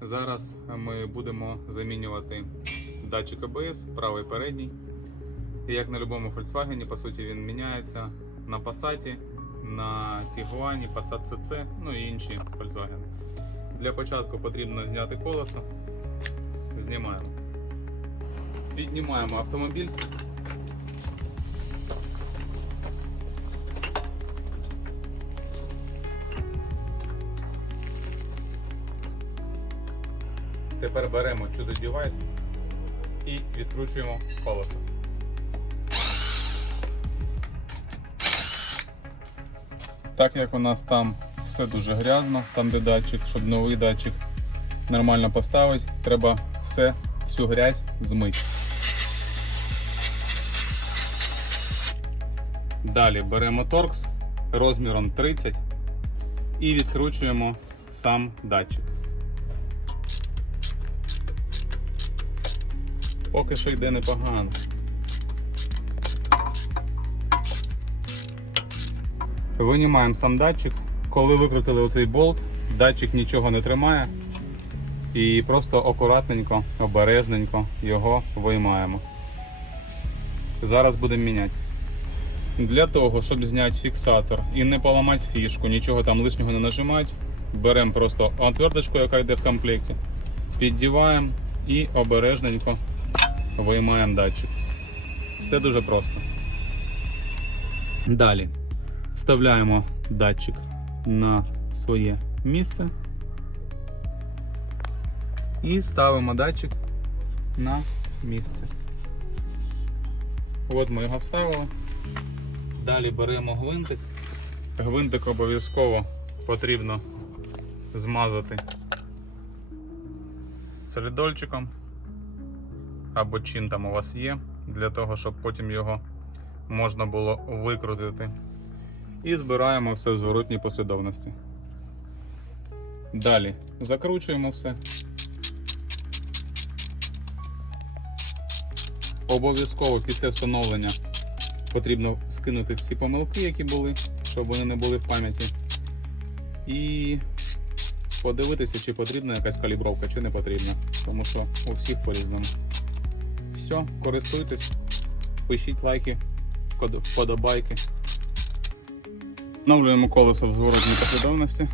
Зараз ми будемо замінювати датчик ABS, правий передній. Як на будь-якому Volkswagen, по суті, він міняється на Passat, на Tiguan, Passat CC, ну і інші Volkswagen. Для початку потрібно зняти колесо. Знімаємо. Піднімаємо автомобіль. Тепер беремо чудо девайс і відкручуємо колесо. Так як у нас там все дуже грязно, там де датчик, щоб новий датчик нормально поставити, треба все, всю грязь змити. Далі беремо торкс розміром 30 і відкручуємо сам датчик. Поки що йде непогано. Винімаємо сам датчик. Коли викрутили оцей болт, датчик нічого не тримає. І просто акуратненько, обережненько його виймаємо. Зараз будемо міняти. Для того, щоб зняти фіксатор і не поламати фішку, нічого там лишнього не нажимати, беремо просто отверточку, яка йде в комплекті, піддіваємо і обережненько виймаємо датчик. Все дуже просто. Далі вставляємо датчик на своє місце і ставимо датчик на місце. От ми його вставили. Далі беремо гвинтик. Гвинтик обов'язково потрібно змазати солідольчиком або чим там у вас є, для того, щоб потім його можна було викрутити. І збираємо все в зворотній послідовності. Далі закручуємо все. Обов'язково після встановлення потрібно скинути всі помилки, які були, щоб вони не були в пам'яті. І подивитися, чи потрібна якась калібровка, чи не потрібна. Тому що у всіх по-різному. Все, користуйтесь, пишіть лайки, вподобайки. Встановлюємо колесо в зворотній послідовності.